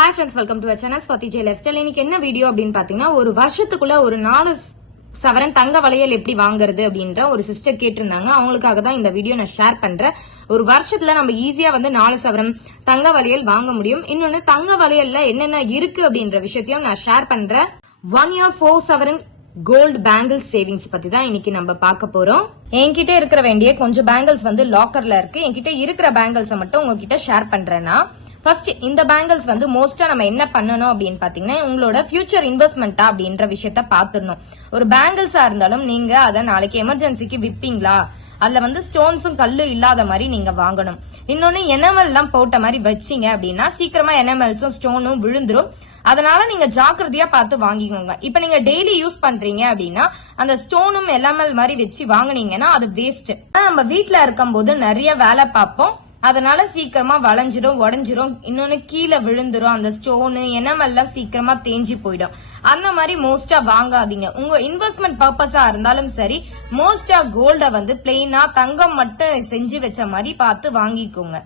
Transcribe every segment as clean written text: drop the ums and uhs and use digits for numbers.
Hi friends, welcome to our channel Swathi J lifestyle. இன்னைக்கு என்ன video அப்படின்னு பாத்தீங்கன்னா, ஒரு வருஷத்துக்குள்ள ஒரு 4 சவரன் தங்க வளையல் எப்படி வாங்குறது அப்படின்ற ஒரு சிஸ்டர் கேட்டிருந்தாங்க. அவங்களுக்காக தான் இந்த வீடியோ நான் ஷேர் பண்றேன். ஒரு வருஷத்துல நம்ம ஈஸியா 4 சவரன் தங்க வளையல் வாங்க முடியும். இன்னொன்னு தங்க வளையல்ல என்னென்ன இருக்கு அப்படின்ற விஷயத்தையும் நான் ஷேர் பண்றேன். 1 year 4 சவரன் கோல்டு பேங்கிள்ஸ் சேவிங்ஸ் பத்தி தான் இன்னைக்கு நம்ம பார்க்க போறோம். என்கிட்ட இருக்கிற வேண்டிய கொஞ்சம் பேங்கிள்ஸ் லாக்கர்ல இருக்கு. என்கிட்ட இருக்கிற பேங்கிள்ஸை மட்டும் உங்ககிட்ட ஷேர் பண்றேன்னா, ஃபர்ஸ்ட் இந்த பேங்கிள்ஸ் மோஸ்டா நம்ம என்ன பண்ணணும் அப்படின்னு பாத்தீங்கன்னா, உங்களோட ஃபியூச்சர் இன்வெஸ்ட்மெண்டா அப்படின்ற விஷயத்த பாத்துடணும். ஒரு பேங்கிள்ஸா இருந்தாலும் நீங்க அதை நாளைக்கு எமர்ஜென்சிக்கு விப்பீங்களா, அதுல ஸ்டோன்ஸும் கல்லு இல்லாத மாதிரி நீங்க வாங்கணும். இன்னொன்னு என்எம்எல் எல்லாம் போட்ட மாதிரி வச்சீங்க அப்படின்னா சீக்கிரமா என்எம்எல்ஸும் ஸ்டோனும் விழுந்துரும். அதனால நீங்க ஜாக்கிரதையா பார்த்து வாங்கிக்கோங்க. இப்ப நீங்க டெய்லி யூஸ் பண்றீங்க அப்படின்னா அந்த ஸ்டோனும் எல்எம்எல் மாதிரி வச்சு வாங்கினீங்கன்னா அது வேஸ்ட். நம்ம வீட்டுல இருக்கும் போது நிறைய வேலை பார்ப்போம், அதனால சீக்கிரமா வளைஞ்சிடும், உடஞ்சிரும். இன்னொன்னு கீழே விழுந்துரும். அந்த ஸ்டோனு எல்லாம் சீக்கிரமா தேஞ்சி போயிடும். அந்த மாதிரி மோஸ்டா வாங்காதீங்க. உங்க இன்வெஸ்ட்மெண்ட் பர்பஸா இருந்தாலும் சரி, மோஸ்டா கோல்ட பிளெயினா தங்கம் மட்டும் செஞ்சு வச்ச மாதிரி பார்த்து வாங்கிக்கோங்க.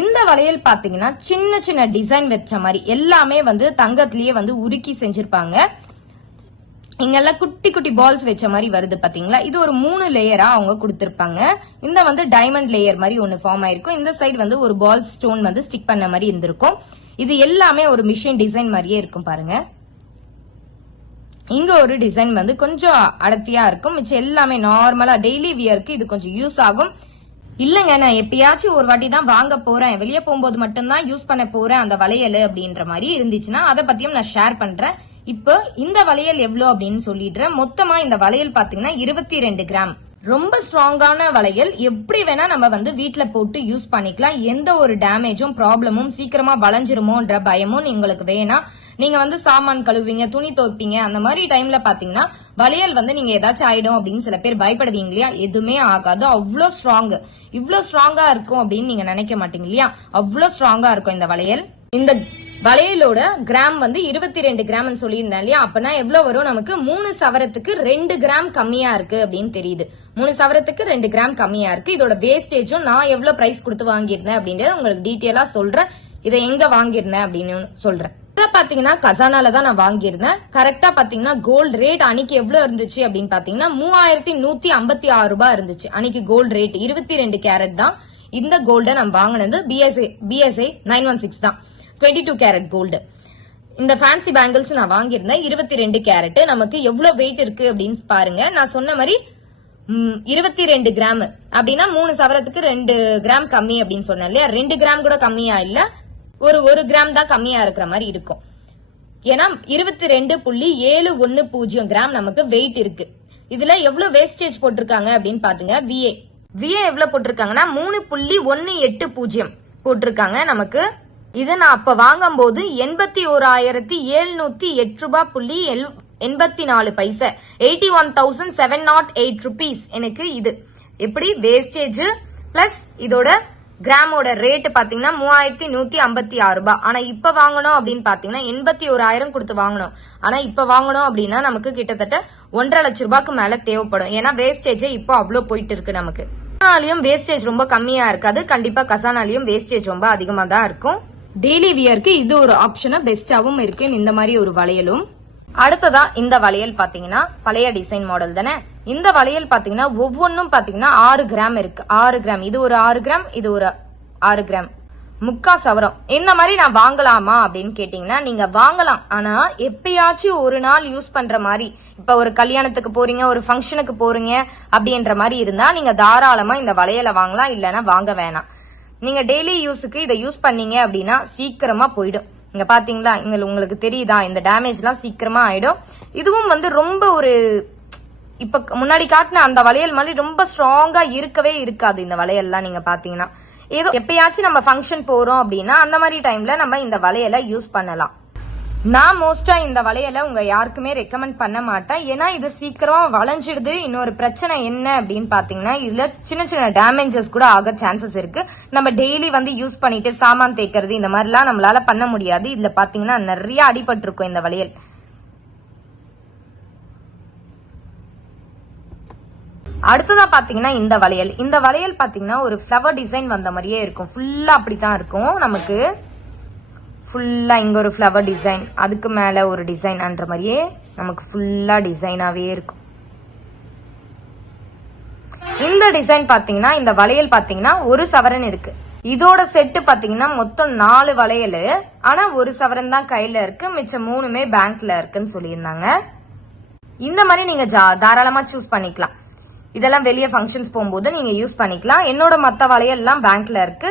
இந்த வளையல் பாத்தீங்கன்னா சின்ன சின்ன டிசைன் வச்ச மாதிரி எல்லாமே தங்கத்திலேயே உருக்கி செஞ்சிருப்பாங்க. இங்கெல்லாம் குட்டி குட்டி பால்ஸ் வச்ச மாதிரி வருது பாத்தீங்களா. இது ஒரு 3 லேயரா அவங்க கொடுத்திருப்பாங்க. இந்த டைமண்ட் லேயர் மாதிரி ஒன்னு ஃபார்ம் ஆயிருக்கும். இந்த சைடு ஒரு பால் ஸ்டோன் ஸ்டிக் பண்ண மாதிரி இருந்திருக்கும். இது எல்லாமே ஒரு மிஷின் டிசைன் மாதிரியே இருக்கும் பாருங்க. இங்க ஒரு டிசைன் கொஞ்சம் அடர்த்தியா இருக்கும். மிச்சம் எல்லாமே நார்மலா டெய்லி வியருக்கு இது கொஞ்சம் யூஸ் ஆகும். இல்லங்க, நான் எப்பயாச்சும் ஒரு வாட்டி தான் வாங்க போறேன், வெளியே போகும்போது மட்டும்தான் யூஸ் பண்ண போறேன் அந்த வளையல் அப்படின்ற மாதிரி இருந்துச்சுன்னா அதை பத்தியும் நான் ஷேர் பண்றேன். இப்போ இந்த வளையல் எவ்வளவு அப்படின்னு சொல்லிடுறேன். மொத்தமா இந்த வளையல் பாத்தீங்கன்னா 22 கிராம். ரொம்ப ஸ்ட்ராங்கான வளையல். எப்படி வேணா நம்ம வீட்டுல போட்டு யூஸ் பண்ணிக்கலாம். எந்த ஒரு டேமேஜும் ப்ராப்ளமும் சீக்கிரமா வளைஞ்சிருமோன்ற பயமும் உங்களுக்கு வேணாம். நீங்க சாமான் கழுவீங்க, துணி துவைப்பீங்க, அந்த மாதிரி டைம்ல பாத்தீங்கன்னா வளையல் நீங்க ஏதாச்சும் ஆயிடும் அப்படின்னு சில பேர் பயப்படுவீங்க இல்லையா. எதுவுமே ஆகாது. அவ்வளோ ஸ்ட்ராங். இவ்வளவு ஸ்ட்ராங்கா இருக்கும் அப்படின்னு நீங்க நினைக்க மாட்டீங்க இல்லையா. அவ்வளவு ஸ்ட்ராங்கா இருக்கும் இந்த வளையல். இந்த வளையலோட கிராம் 22 கிராம் சொல்லியிருந்தேன் இல்லையா. அப்பனா எவ்வளவு வரும் நமக்கு? 3 சவரத்துக்கு 2 கிராம் கம்மியா இருக்கு அப்படின்னு தெரியுது. 3 சவரத்துக்கு 2 கிராம் கம்மியா இருக்கு. இதோட வேஸ்டேஜும் நான் எவ்வளவு பிரைஸ் கொடுத்து வாங்கியிருந்தேன் அப்படின்றத உங்களுக்கு டீட்டெயிலா சொல்றேன். இதை எங்க வாங்கியிருந்தேன் அப்படின்னு சொல்றேன். இதை பாத்தீங்கன்னா கசானால தான் நான் வாங்கியிருந்தேன். கரெக்டா பாத்தீங்கன்னா கோல்டு ரேட் அன்னைக்கு எவ்வளவு இருந்துச்சு அப்படின்னு பாத்தீங்கன்னா 3156 ரூபாய் இருந்துச்சு அன்னைக்கு கோல்டு ரேட். 22 கேரட் தான் இந்த கோல்ட நான் வாங்கினது. பிஎஸ்ஐ 916 தான், 22 கேரட் கோல்டு. இந்த ஃபேன்சி பேங்கிள்ஸ் நான் வாங்கியிருந்தேன் 22 கேரட். நமக்கு எவ்வளவு வெயிட் இருக்கு அப்படின்னு பாருங்க. நான் சொன்ன மாதிரி 22 கிராம் அப்படின்னா 3 சவரத்துக்கு 2 கிராம் கம்மி அப்படின்னு சொன்னேன் இல்லையா. 2 கிராம் கூட கம்மியா இல்ல, ஒரு கிராம் தான் கம்மியா இருக்கிற மாதிரி இருக்கும். ஏன்னா 22.710 கிராம் நமக்கு வெயிட் இருக்கு. இதுல எவ்வளவு வேஸ்டேஜ் போட்டிருக்காங்க அப்படின்னு பாத்துங்க. விஏ எவ்வளவு போட்டிருக்காங்கன்னா 3.180 போட்டிருக்காங்க நமக்கு. இது நான் அப்ப வாங்கும் போது 81,708 ரூபாய்.84 பைசா, 81,708 ருபீஸ் எனக்கு. இது எப்படி வேஸ்டேஜ் பிளஸ் இதோட கிராமோட ரேட் பாத்தீங்கன்னா 3156 ரூபாய். ஆனா இப்ப வாங்கணும் அப்படின்னு பாத்தீங்கன்னா 81,000 கொடுத்து வாங்கணும். ஆனா இப்ப வாங்கணும் அப்படின்னா நமக்கு கிட்டத்தட்ட 1.5 லட்சம் ரூபாய்க்கு மேல தேவைப்படும். ஏன்னா வேஸ்டேஜ் இப்போ அவ்வளவு போயிட்டு இருக்கு நமக்கு. கசானாலையும் வேஸ்டேஜ் ரொம்ப கம்மியா இருக்காது. கண்டிப்பா கசானாலையும் வேஸ்டேஜ் ரொம்ப அதிகமா தான் இருக்கும். டெய்லி வியருக்கு இது ஒரு ஆப்ஷனா பெஸ்டாவும் இருக்கு இந்த மாதிரி ஒரு வளையலும். அடுத்ததா இந்த வளையல் பாத்தீங்கன்னா பழைய டிசைன் மாடல் தானே. இந்த வளையல் பாத்தீங்கன்னா ஒவ்வொன்னும் பாத்தீங்கன்னா 6 கிராம் இருக்கு. 6 கிராம், இது ஒரு 6 கிராம், இது ஒரு 6 கிராம், 3/4 சவரம். இந்த மாதிரி நான் வாங்கலாமா அப்படின்னு கேட்டீங்கன்னா நீங்க வாங்கலாம். ஆனா எப்பயாச்சும் ஒரு நாள் யூஸ் பண்ற மாதிரி, இப்ப ஒரு கல்யாணத்துக்கு போறீங்க, ஒரு ஃபங்க்ஷனுக்கு போறீங்க அப்படின்ற மாதிரி இருந்தா நீங்க தாராளமா இந்த வளையலை வாங்கலாம். இல்லைன்னா வாங்க வேணாம். நீங்க டெய்லி யூஸுக்கு இதை யூஸ் பண்ணீங்க அப்படின்னா சீக்கிரமா போயிடும். இங்க பாத்தீங்களா, உங்களுக்கு தெரியுதா, இந்த டேமேஜ் எல்லாம் சீக்கிரமா ஆயிடும். இதுவும் ரொம்ப ஒரு இப்ப முன்னாடி காட்டின அந்த வளையல் மாதிரி ரொம்ப ஸ்ட்ராங்கா இருக்கவே இருக்காது. இந்த வளையல்லாம் நீங்க பாத்தீங்கன்னா ஏதோ எப்பயாச்சும் நம்ம ஃபங்க்ஷன் போறோம் அப்படின்னா அந்த மாதிரி டைம்ல நம்ம இந்த வளையலை யூஸ் பண்ணலாம். நான் மோஸ்டா இந்த வளையலை உங்க யாருக்குமே ரெக்கமெண்ட் பண்ண மாட்டேன். ஏன்னா இது சீக்கிரமா வளைஞ்சிடுது. இன்னொரு பிரச்சனை என்ன அப்படின்னு பாத்தீங்கன்னா இதுல சின்ன சின்ன டேமேஜஸ் கூட ஆக சான்சஸ் இருக்கு. நம்ம டெய்லி யூஸ் பண்ணிட்டு சாமான் தேய்க்கிறது இந்த மாதிரிலாம் நம்மளால பண்ண முடியாது. இதுல பாத்தீங்கன்னா நிறைய அடிபட்டு இருக்கும் இந்த வளையல். அடுத்ததா பாத்தீங்கன்னா இந்த வளையல் பாத்தீங்கன்னா ஒரு ஃபிளவர் டிசைன் வந்த மாதிரியே இருக்கும். ஃபுல்லா அப்படித்தான் இருக்கும் நமக்கு. ஃபுல்லா இங்க ஒரு ஃப்ளவர் டிசைன், அதுக்கு மேல ஒரு டிசைன் என்ற மாதிரியே நமக்கு ஃபுல்லா டிசைனாவே இருக்கும். இந்த டிசைன் பாத்தீங்கன்னா, இந்த வளையல் பாத்தீங்கன்னா 1 சவரன் இருக்கு. இதோட செட்டு பாத்தீங்கன்னா மொத்தம் 4 வளையல். ஆனா 1 சவரன் தான் கையில இருக்கு, மிச்சம் 3மே பேங்க்ல இருக்குன்னு சொல்லியிருந்தாங்க. இந்த மாதிரி நீங்க தாராளமா சூஸ் பண்ணிக்கலாம். இதெல்லாம் வெளியே ஃபங்க்ஷன்ஸ் போகும்போது நீங்க யூஸ் பண்ணிக்கலாம். என்னோட மத்த வளையல் எல்லாம் பேங்க்ல இருக்கு.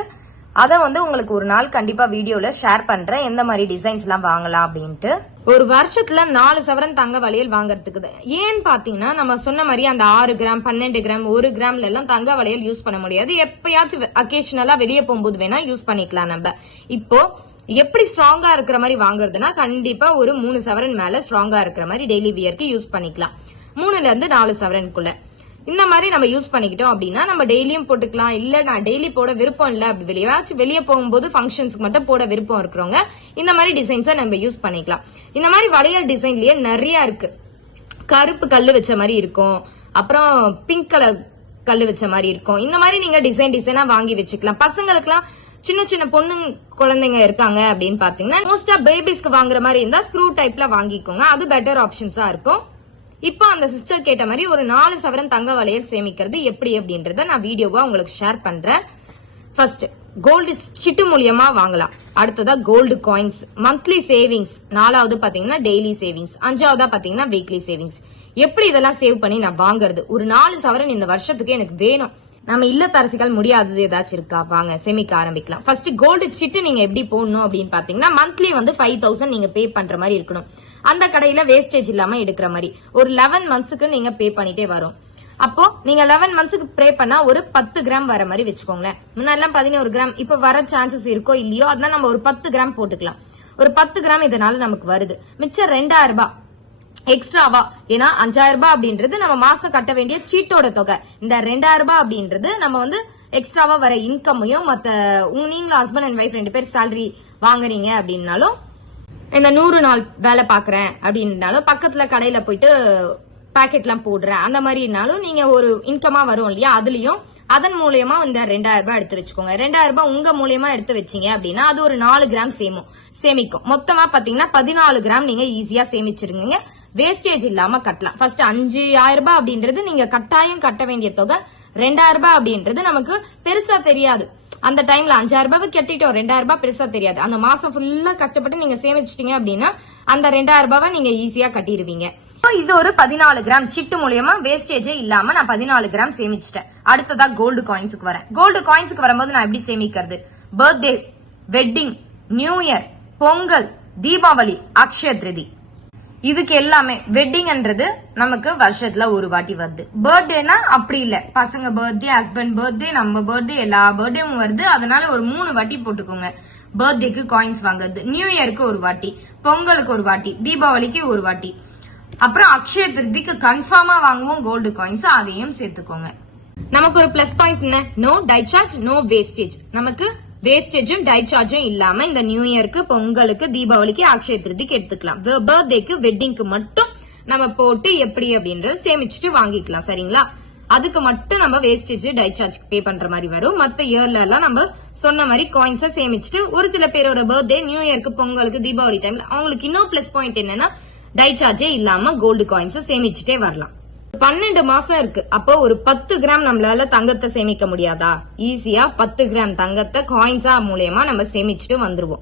அத உங்களுக்கு ஒரு நாள் கண்டிப்பா வீடியோல ஷேர் பண்றேன், எந்த மாதிரி டிசைன்ஸ் எல்லாம் வாங்கலாம் அப்படின்ட்டு. ஒரு வருஷத்துல 4 சவரன் தங்க வளையல் வாங்குறதுக்கு ஏன்னு பாத்தீங்கன்னா, நம்ம சொன்ன மாதிரி அந்த 6 கிராம் 12 கிராம் 1 கிராம்ல எல்லாம் தங்க வளையல் யூஸ் பண்ண முடியாது. எப்பயாச்சும் அக்கேஷனலா வெளியே போகும்போது வேணா யூஸ் பண்ணிக்கலாம். நம்ம இப்போ எப்படி ஸ்ட்ராங்கா இருக்கிற மாதிரி வாங்குறதுன்னா, கண்டிப்பா ஒரு 3 சவரன் மேல ஸ்ட்ராங்கா இருக்கிற மாதிரி டெய்லி வியர்க்கு யூஸ் பண்ணிக்கலாம். 3ல இருந்து 4 சவரனுக்குள்ள இந்த மாதிரி நம்ம யூஸ் பண்ணிக்கிட்டோம் அப்படின்னா நம்ம டெய்லியும் போட்டுக்கலாம். இல்ல நான் டெய்லி போட விருப்பம் இல்ல, அப்படி வெளியே போகும்போது ஃபங்க்ஷன்ஸ்க்கு மட்டும் போட விருப்பம் இருக்கிறவங்க இந்த மாதிரி டிசைன்ஸை நம்ம யூஸ் பண்ணிக்கலாம். இந்த மாதிரி வளையல் டிசைன்லயே நிறைய இருக்கு. கருப்பு கல்லு வச்ச மாதிரி இருக்கும், அப்புறம் பிங்க் கலர் கல்லு வச்ச மாதிரி இருக்கும். இந்த மாதிரி நீங்க டிசைனா வாங்கி வச்சுக்கலாம். பசங்களுக்குலாம் சின்ன சின்ன பொண்ணு குழந்தைங்க இருக்காங்க அப்படின்னு பாத்தீங்கன்னா, மோஸ்டா பேபிஸ்க்கு வாங்குற மாதிரி இருந்தா ஸ்க்ரூ டைப்ல வாங்கிக்கோங்க, அது பெட்டர் ஆப்ஷன்ஸா இருக்கும். இப்போ அந்த சிஸ்டர் கேட்ட மாதிரி ஒரு 4 சவரன் தங்க வளையல் சேமிக்கிறது எப்படி அப்படின்றத நான் வீடியோவா உங்களுக்கு ஷேர் பண்றேன். ஃபர்ஸ்ட் கோல்டு சிட்டு மூலியமா வாங்கலாம். அடுத்ததா கோல்டு காயின்ஸ், மந்த்லி சேவிங்ஸ், 4வது பாத்தீங்கன்னா டெய்லி சேவிங்ஸ், 5வதா பாத்தீங்கன்னா வீக்லி சேவிங்ஸ். எப்படி இதெல்லாம் சேவ் பண்ணி நான் வாங்குறது? ஒரு 4 சவரன் இந்த வருஷத்துக்கு எனக்கு வேணும். நம்ம இல்லத்தரசிகள் முடியாதது ஏதாச்சும் இருக்கா? வாங்க சேமிக்க ஆரம்பிக்கலாம். ஃபர்ஸ்ட் கோல்டு சிட்டு நீங்க எப்படி போடணும் அப்படின்னு பாத்தீங்கன்னா, மந்த்லி 5,000 நீங்க பே பண்ற மாதிரி இருக்கணும். அந்த கடையில வேஸ்டேஜ் இல்லாம எடுக்கிற மாதிரி ஒரு 11 மந்த்ஸ்க்கு நீங்க பே பண்ணிட்டே வரும். அப்போ நீங்க 11 மந்த்ஸ்க்கு பே பண்ணா ஒரு 10 கிராம் வர மாதிரி வச்சுக்கோங்களேன். முன்னாடிலாம் 11 கிராம், இப்ப வர சான்சஸ் இருக்கோ இல்லையோ, அதனால நம்ம ஒரு 10 கிராம் போட்டுக்கலாம். ஒரு 10 கிராம் இதனால நமக்கு வருது. மிச்சம் 2000 ரூபாய் எக்ஸ்ட்ராவா. ஏன்னா 5000 ரூபாய் அப்படின்றது நம்ம மாசம் கட்ட வேண்டிய சீட்டோட தொகை. இந்த 2000 ரூபாய் அப்படின்றது நம்ம எக்ஸ்ட்ராவா வர இன்கமையும் மத்த நீங்க ஹஸ்பண்ட் அண்ட் ஒய்ஃப் 2 பேர் சேலரி வாங்குறீங்க அப்படின்னாலும், இந்த 100 நாள் வேலை பாக்குறேன் அப்படின்னாலும், பக்கத்துல கடையில போயிட்டு பாக்கெட் எல்லாம் போடுறேன் அந்த மாதிரினாலும் நீங்க ஒரு இன்கமா வரும் இல்லையா, அதுலயும் அதன் மூலியமா இந்த 2000 ரூபாய் எடுத்து வச்சுக்கோங்க. 2000 ரூபாய் உங்க மூலியமா எடுத்து வச்சீங்க அப்படின்னா அது ஒரு 4 கிராம் சேமிக்கும். மொத்தமா பாத்தீங்கன்னா 14 கிராம் நீங்க ஈஸியா சேமிச்சிருங்க. வேஸ்டேஜ் இல்லாம கட்டலாம். ஃபர்ஸ்ட் 5000 ரூபாய் அப்படின்றது நீங்க கட்டாயம் கட்ட வேண்டிய தொகை. 2000 ரூபாய் அப்படின்றது நமக்கு பெருசா தெரியாது. அந்த டைம்ல 5000 ரூபாய் கட்டிட்டோம், 2000 ரூபாய் பெருசா தெரியாது. அந்த மாசம் ஃபுல்லா கஷ்டப்பட்டு நீங்க சேமிச்சிட்டீங்க அப்படின்னா அந்த 2000 ரூபாய் நீங்க ஈஸியா கட்டிடுவீங்க. இது ஒரு 14 கிராம் சிட்டு மூலியமா வேஸ்டேஜே இல்லாம நான் 14 கிராம் சேமிச்சிட்டேன். அடுத்ததா கோல்டு காயின்ஸுக்கு வரேன். கோல்டு காயின்ஸுக்கு வரும்போது நான் எப்படி சேமிக்கிறது? Birthday, wedding, new year, Pongal, Deepavali, Akshaya Tritiya, இதுக்கு எல்லாமே வெட்டிங்ன்றது நமக்கு வருஷத்துல ஒரு வாட்டி வருது. பர்த்டேனா அப்படி இல்ல, பசங்க பர்த்டே, ஹஸ்பண்ட் பர்த்டே, நம்ம பர்த்டே, எல்லா பர்த்டேவும் வருது. அதனால ஒரு 3 வாட்டி போட்டுக்கோங்க. பர்த்டேக்கு காயின்ஸ் வாங்குறது, நியூ இயருக்கு ஒரு வாட்டி, பொங்கலுக்கு ஒரு வாட்டி, தீபாவளிக்கு ஒரு வாட்டி, அப்புறம் அக்ஷய திருதிக்கு கன்ஃபார்மா வாங்குவோம் கோல்டு காயின்ஸ், அதையும் சேர்த்துக்கோங்க. நமக்கு ஒரு பிளஸ் பாயிண்ட் என்ன? No dye charge, no wastage. நமக்கு வேஸ்டேஜும் டை சார்ஜும் இல்லாம இந்த நியூ இயருக்கு, பொங்கலுக்கு, தீபாவளிக்கு, அக்ஷய திருதிக்கு எடுத்துக்கலாம். பர்த்டேக்கு, வெட்டிங்க்கு மட்டும் நம்ம போட்டு எப்படி அப்படின்றது சேமிச்சுட்டு வாங்கிக்கலாம். சரிங்களா? அதுக்கு மட்டும் நம்ம வேஸ்டேஜ் டை சார்ஜ் பே பண்ற மாதிரி வரும். மத்த இயர்ல எல்லாம் நம்ம சொன்ன மாதிரி காயின்ஸை சேமிச்சுட்டு, ஒரு சில பேரோட பர்த்டே, நியூ இயருக்கு, பொங்கலுக்கு, தீபாவளி டைம்ல அவங்களுக்கு இன்னும் பிளஸ் பாயிண்ட் என்னன்னா டை சார்ஜே இல்லாம கோல்டு காயின்ஸை சேமிச்சுட்டே வரலாம். 12 மாசம் இருக்கு. அப்போ ஒரு 10 கிராம் நம்மளால தங்கத்தை சேமிக்க முடியாதா? ஈஸியா 10 கிராம் தங்கத்தை காயின்ஸா மூலியமா நம்ம சேமிச்சுட்டு வந்துருவோம்.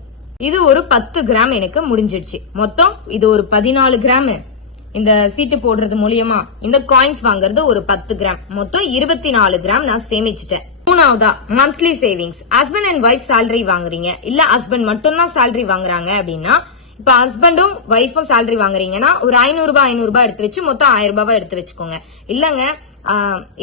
இது ஒரு 10 கிராம் எனக்கு முடிஞ்சிடுச்சு. மொத்தம் இது ஒரு 14 கிராம். இந்த சீட்டு போடுறது மூலியமா இந்த காயின்ஸ் வாங்குறது ஒரு 10 கிராம், மொத்தம் 24 கிராம் நான் சேமிச்சுட்டேன். மூணாவதா monthly savings. Husband and wife salary வாங்குறீங்க, இல்ல ஹஸ்பண்ட் மட்டும் தான் சேலரி வாங்குறாங்க அப்படின்னா, இப்ப ஹஸ்பண்டும் ஒய்ஃபும் சேலரி வாங்குறீங்கன்னா ஒரு 500 ரூபாய் எடுத்து வச்சு மொத்தம் 1000 ரூபாய் எடுத்து வச்சுக்கோங்க. இல்லங்க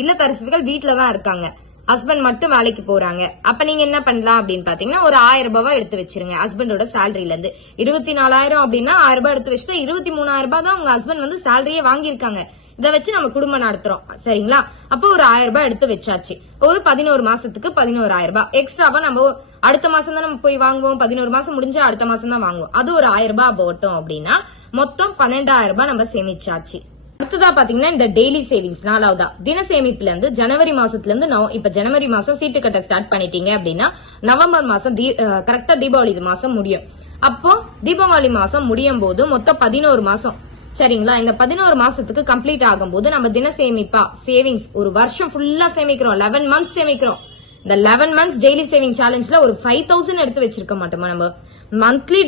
இல்லத்தரசிகள் வீட்டுலதான் இருக்காங்க, ஹஸ்பண்ட் மட்டும் வேலைக்கு போறாங்க, அப்ப நீங்க என்ன பண்ணலாம் அப்படின்னு பாத்தீங்கன்னா ஒரு 1000 ரூபாய் எடுத்து வச்சிருங்க. ஹஸ்பண்டோட சேலரில இருந்து 24,000 அப்படின்னா 1000 ரூபாய் எடுத்து வச்சுட்டா 23,000 ரூபாய் தான் உங்க ஹஸ்பண்ட் சேலரியே வாங்கியிருக்காங்க. இதை வச்சு நம்ம குடும்பம் நடத்துறோம். சரிங்களா? அப்போ ஒரு 1000 ரூபாய் எடுத்து வச்சாச்சு. ஒரு 11 மாசத்துக்கு 11,000 ரூபாய் எக்ஸ்ட்ராவா நம்ம அடுத்த மாசம் தான் நம்ம போய் வாங்குவோம். 11 மாசம் முடிஞ்சா அடுத்த மாசம் தான் வாங்குவோம். அது ஒரு 1000 ரூபாய் போட்டோம் அப்படின்னா மொத்தம் 12,000 ரூபாய் நம்ம சேமிச்சாச்சு. அடுத்ததா பாத்தீங்கன்னா இந்த டெய்லி சேவிங்ஸ். 4வதா தின சேமிப்புல இருந்து ஜனவரி மாசத்துல இருந்து இப்ப ஜனவரி மாசம் சீட்டு கட்ட ஸ்டார்ட் பண்ணிட்டீங்க அப்படின்னா நவம்பர் மாசம் கரெக்டா தீபாவளி மாசம் முடியும். அப்போ தீபாவளி மாசம் முடியும் போது மொத்தம் 11 மாசம் சரிங்களா. இந்த 11 மாசத்துக்கு கம்ப்ளீட் ஆகும்போது நம்ம தின சேமிப்பா சேவிங்ஸ் ஒரு வருஷம் ஃபுல்லா சேமிக்கிறோம், 11 மந்த்ஸ் சேமிக்கிறோம். இந்த 11 மந்த்ஸ் டெய்லி சேவிங் சேலஞ்ச்ல ஒரு 5000 எடுத்து வச்சிருக்க மாட்டோமா நம்ம. மந்த்லி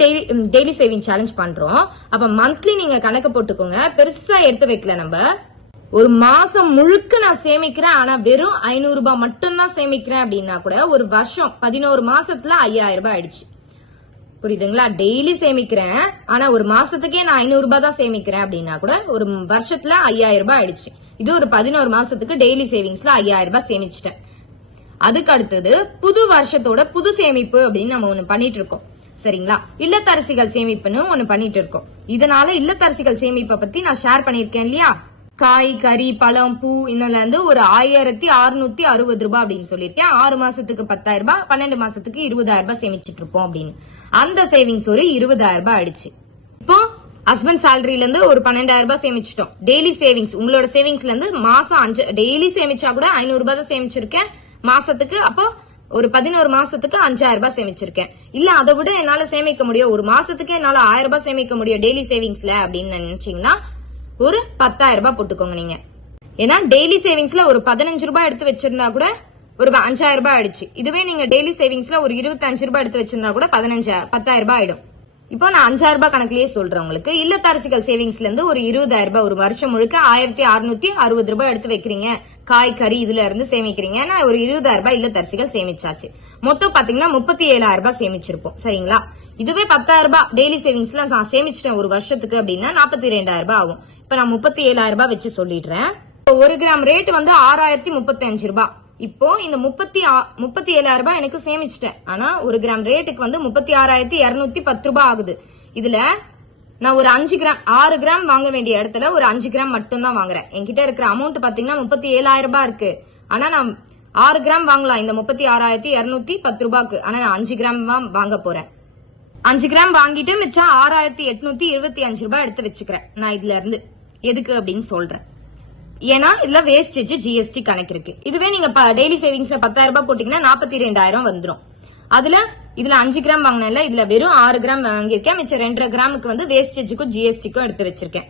டெய்லி சேவிங் சேலஞ்ச் பண்றோம். அப்ப மந்த்லி நீங்க கணக்கு போட்டுக்கோங்க, பெருசா எடுத்து வைக்கல நம்ம. ஒரு மாசம் முழுக்க நான் சேமிக்கிறேன், ஆனா வெறும் 500 ரூபாய் மட்டும் தான் சேமிக்கிறேன் அப்படின்னா கூட ஒரு வருஷம் 11 மாசத்துல 5000 ரூபாய் ஆயிடுச்சு. புரியுதுங்களா? டெய்லி சேமிக்கிறேன், ஆனா ஒரு மாசத்துக்கே நான் 500 ரூபாய் தான் சேமிக்கிறேன் அப்படின்னா கூட ஒரு வருஷத்துல 5000 ரூபாய் ஆயிடுச்சு. இது ஒரு 11 மாசத்துக்கு டெய்லி சேவிங்ஸ்ல 5000 ரூபாய் சேமிச்சிட்டேன். அதுக்கு அடுத்தது புது வருஷத்தோட புது சேமிப்பு அப்படின்னு நம்ம ஒண்ணு பண்ணிட்டு இருக்கோம் சரிங்களா. இல்லத்தரசிகள் சேமிப்புன்னு ஒண்ணு பண்ணிட்டு இருக்கோம். இதனால இல்லத்தரசிகள் சேமிப்பை பத்தி நான் ஷேர் பண்ணிருக்கேன் இல்லையா. காய் கறி பழம் பூ இதுல இருந்து ஒரு 1660 ரூபாய் அப்படின்னு சொல்லியிருக்கேன். 6 மாசத்துக்கு 10,000 ரூபாய், 12 மாசத்துக்கு 20,000 ரூபாய் சேமிச்சிட்டு இருப்போம் அப்படின்னு. அந்த சேவிங்ஸ் ஒரு 20,000 ரூபாய் ஆயிடுச்சு. இப்போ ஹஸ்பண்ட் சேலரியில இருந்து ஒரு 12,000 ரூபாய் சேமிச்சிட்டோம். டெய்லி சேவிங்ஸ் உங்களோட சேவிங்ஸ்ல இருந்து மாசம் 5 டெய்லி சேமிச்சா கூட 500 ரூபாய் தான் சேமிச்சிருக்கேன் மாசத்துக்கு. அப்போ ஒரு 11 மாசத்துக்கு 5000 ரூபாய் சேமிச்சிருக்கேன். இல்ல அதை விட என்னால சேமிக்க முடியும், ஒரு மாசத்துக்கு என்னால 1000 ரூபாய் சேமிக்க முடியும் டெய்லி சேவிங்ஸ்ல அப்படின்னு நினைச்சீங்கன்னா ஒரு 10,000 ரூபாய் போட்டுக்கோங்க நீங்க. ஏன்னா டெய்லி சேவிங்ஸ்ல ஒரு 15 ரூபாய் எடுத்து வச்சிருந்தா கூட ஒரு 5000 ரூபாய் ஆயிடுச்சு. இதுவே நீங்க டெய்லி சேவிங்ஸ்ல ஒரு 25 ரூபாய் எடுத்து வச்சிருந்தா கூட 10,000 ரூபாய் ஆயிடும். இப்போ நான் 5000 ரூபாய் கணக்குலயே சொல்றேன் உங்களுக்கு. இல்லத்தரசிகள் சேவிங்ஸ்ல இருந்து ஒரு 20,000 ரூபாய் ஒரு வருஷம் முழுக்க 1660 ரூபாய் எடுத்து வைக்கிறீங்க, காய் கறி இதுல இருந்து சேமிக்கிறீங்க. நான் ஒரு 20,000 ரூபாய் இல்லத்தரசிகள் சேமிச்சாச்சு. மொத்தம் பாத்தீங்கன்னா 37,000 ரூபாய் சேமிச்சிருப்போம் சரிங்களா. இதுவே 10,000 ரூபாய் டெய்லி சேவிங்ஸ்ல நான் சேமிச்சிட்டேன் ஒரு வருஷத்துக்கு அப்படின்னா 42,000 ரூபாய் ஆகும். இப்ப நான் 37,000 ரூபாய் வச்சு சொல்லிடுறேன். 1 கிராம் ரேட் வந்து 6035 ரூபாய். இப்போ இந்த 37,000 ரூபாய் எனக்கு சேமிச்சிட்டேன். ஆனா 1 கிராம் ரேட்டுக்கு வந்து 36,210 ரூபாய் ஆகுது. இதுல நான் ஒரு 6 கிராம் வாங்க வேண்டிய இடத்துல ஒரு 5 கிராம் மட்டும் தான் வாங்குறேன். என்கிட்ட இருக்கிற அமௌண்ட் பாத்தீங்கன்னா 37,000 ரூபாய் இருக்கு. ஆனா நான் 6 கிராம் வாங்கலாம் இந்த 36,210 ரூபாய்க்கு. ஆனா நான் 5 கிராம் வாங்க போறேன். 5 கிராம் வாங்கிட்டு மிச்சம் 6,825 ரூபாய் எடுத்து வச்சுக்கிறேன் நான் இதுல இருந்து. எதுக்கு அப்படின்னு சொல்றேன். ஏன்னா இதுல வேஸ்டேஜ் ஜிஎஸ்டி கணக்கு இருக்கு. இதுவே நீங்க டெய்லி சேவிங்ஸ்ல 10,000 ரூபாய் போட்டீங்கன்னா 42,000 வந்துடும். இதுல 5 கிராம் வாங்கினேன்ல, இதுல வெறும் 6 கிராம் வாங்கியிருக்கேன். மிச்சம் 2.5 கிராமுக்கு வந்து வேஸ்டேஜுக்கும் ஜிஎஸ்டிக்கும் எடுத்து வச்சிருக்கேன்.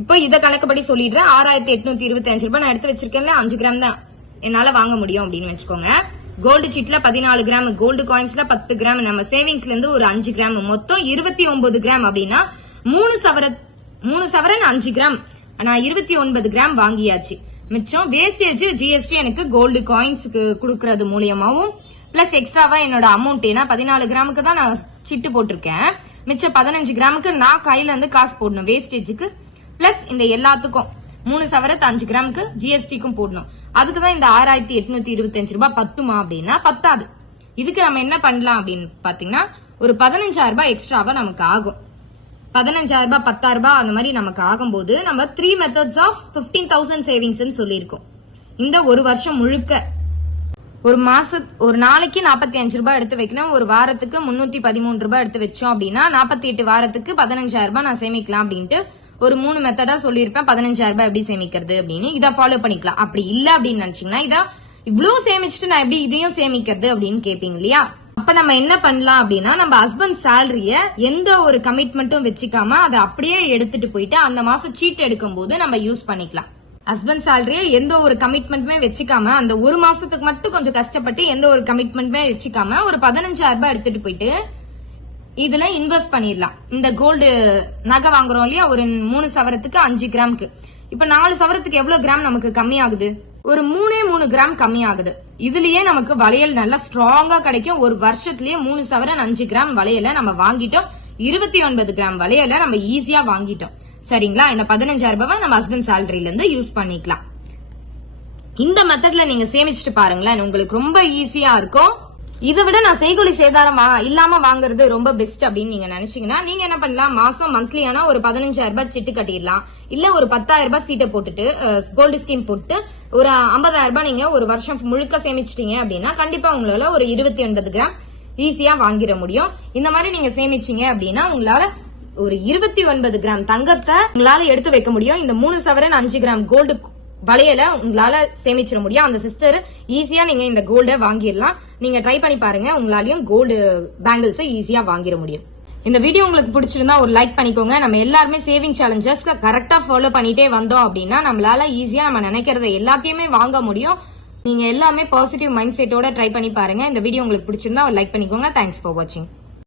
இப்போ இத கணக்குப்படி சொல்லிடுறேன். 6,825 ரூபாய் நான் எடுத்து வச்சிருக்கேன்ல, 5 கிராம் தான் என்னால வாங்க முடியும் அப்படின்னு வச்சுக்கோங்க. கோல்டு சீட்ல 14 கிராம், கோல்டு காயின்ஸ்ல 10 கிராம், நம்ம சேவிங்ஸ்ல இருந்து ஒரு 5 கிராம், மொத்தம் 29 கிராம் அப்படின்னா 3 சவரன் 5 கிராம். நான் 29 கிராம் வாங்கியாச்சு. மிச்சம் வேஸ்டேஜ் ஜிஎஸ்டி எனக்கு கோல்டு காயின்ஸ்க்கு குடுக்கறது மூலியமாவும் பிளஸ் எக்ஸ்ட்ராவா என்னோட அமௌண்ட், ஏன்னா 14 கிராமுக்கு தான் நான் சிட்டு போட்டிருக்கேன். மிச்சம் 15 கிராமுக்கு நான் கையில இருந்து காசு போடணும் வேஸ்டேஜுக்கு. பிளஸ் இந்த எல்லாத்துக்கும் 3 சவரத்து 5 கிராமுக்கு ஜிஎஸ்டிக்கும் போடணும். அதுக்குதான் இந்த 6,825 ரூபாய் பத்துமா அப்படின்னா பத்தாது. இதுக்கு நம்ம என்ன பண்ணலாம் அப்படின்னு பாத்தீங்கன்னா ஒரு 15,000 ரூபாய் எக்ஸ்ட்ராவா நமக்கு ஆகும். 15,000 ரூபாய் 10,000 ரூபாய் அந்த மாதிரி நமக்கு ஆகும்போது நம்ம 3 மெத்தட்ஸ் ஆஃப் 15,000 சேவிங்ஸ் சொல்லியிருக்கோம். இந்த ஒரு வருஷம் முழுக்க ஒரு நாளைக்கு 45 ரூபாய் எடுத்து வைக்கணும். ஒரு வாரத்துக்கு 313 ரூபாய் எடுத்து வச்சோம் அப்படின்னா 48 வாரத்துக்கு 15,000 ரூபாய் நான் சேமிக்கலாம் அப்படின்ட்டு ஒரு 3 மெத்தடா சொல்லியிருப்பேன். 15,000 ரூபாய் எப்படி சேமிக்கிறது அப்படின்னு இதை ஃபாலோ பண்ணிக்கலாம். அப்படி இல்ல அப்படின்னு நினைச்சீங்கன்னா இதை இவ்வளவு சேமிச்சுட்டு நான் எப்படி இதையும் சேமிக்கிறது அப்படின்னு கேப்பீங்க இல்லையா. அப்ப நம்ம என்ன பண்ணலாம் அப்படின்னா நம்ம ஹஸ்பண்ட் சேலரிய எந்த ஒரு கமிட்மெண்ட்டும் வச்சுக்காம அதை அப்படியே எடுத்துட்டு போயிட்டு அந்த மாசம் சீட் எடுக்கும் போது நம்ம யூஸ் பண்ணிக்கலாம். ஹஸ்பண்ட் சேலரிய எந்த ஒரு கமிட்மெண்ட்டுமே வச்சுக்காம அந்த ஒரு மாசத்துக்கு மட்டும் கொஞ்சம் கஷ்டப்பட்டு எந்த ஒரு கமிட்மெண்ட்டுமே வச்சுக்காம ஒரு 15,000 ரூபாய் எடுத்துட்டு போயிட்டு இதுல இன்வெஸ்ட் பண்ணிடலாம். இந்த கோல்டு நகை வாங்குறோம் இல்லையா, ஒரு 3 சவரத்துக்கு 5 கிராமுக்கு. இப்ப 4 சவரத்துக்கு எவ்வளவு கிராம் நமக்கு கம்மி ஆகுது? ஒரு 3 கிராம் கம்மி ஆகுது. இதுலயே நமக்கு வளையல் நல்லா ஸ்ட்ராங்கா கிடைக்கும். ஒரு வருஷத்துலயே 3 சவரன் 5 கிராம் வளையல நம்ம வாங்கிட்டோம். 29 கிராம் வளையல நம்ம ஈஸியா வாங்கிட்டோம். சரிங்களா. இந்த 15,000 ரூபாய் நம்ம ஹஸ்பண்ட் சேலரியில இருந்து யூஸ் பண்ணிக்கலாம். இந்த மெத்தட்ல நீங்க சேமிச்சுட்டு பாருங்களேன், உங்களுக்கு ரொம்ப ஈஸியா இருக்கும். இதை விட நான் செய்கூலி சேதாரம் இல்லாம வாங்குறது ரொம்ப பெஸ்ட் அப்படின்னு நீங்க நினைச்சீங்கன்னா நீங்க என்ன பண்ணலாம், மாசம் மந்த்லியானா ஒரு 15,000 ரூபாய் சிட்டு கட்டிடலாம். இல்ல ஒரு 10,000 ரூபாய் சீட்டை போட்டுட்டு கோல்டு ஸ்கீம் போட்டு ஒரு 50,000 ரூபாய் நீங்க ஒரு வருஷம் முழுக்க சேமிச்சிட்டீங்க அப்படின்னா கண்டிப்பா உங்களால ஒரு 29 கிராம் ஈஸியா வாங்கிட முடியும். இந்த மாதிரி நீங்க சேமிச்சீங்க அப்படின்னா உங்களால ஒரு 29 கிராம் தங்கத்தை உங்களால எடுத்து வைக்க முடியும். இந்த 3 சவரன் 5 கிராம் கோல்டு வளையல உங்களால சேமிச்சிட முடியும். அந்த சிஸ்டர் ஈஸியா நீங்க இந்த கோல்ட வாங்கிடலாம். நீங்க ட்ரை பண்ணி பாருங்க, உங்களாலையும் கோல்டு பேங்கிள்ஸ் ஈஸியா வாங்கிட முடியும். இந்த வீடியோ உங்களுக்கு பிடிச்சிருந்தா ஒரு லைக் பண்ணிக்கோங்க. நம்ம எல்லாருமே சேவிங் சேலஞ்சஸ் கரெக்டா ஃபாலோ பண்ணிட்டே வந்தோம் அப்படின்னா நம்மளால ஈஸியா நம்ம நினைக்கிறத எல்லாத்தையுமே வாங்க முடியும். நீங்க எல்லாமே பாசிட்டிவ் மைண்ட் செட்டோட ட்ரை பண்ணி பாருங்க. இந்த வீடியோ உங்களுக்கு பிடிச்சிருந்தா ஒரு லைக் பண்ணிக்கோங்க. தேங்க்ஸ் ஃபார் வாட்சிங்.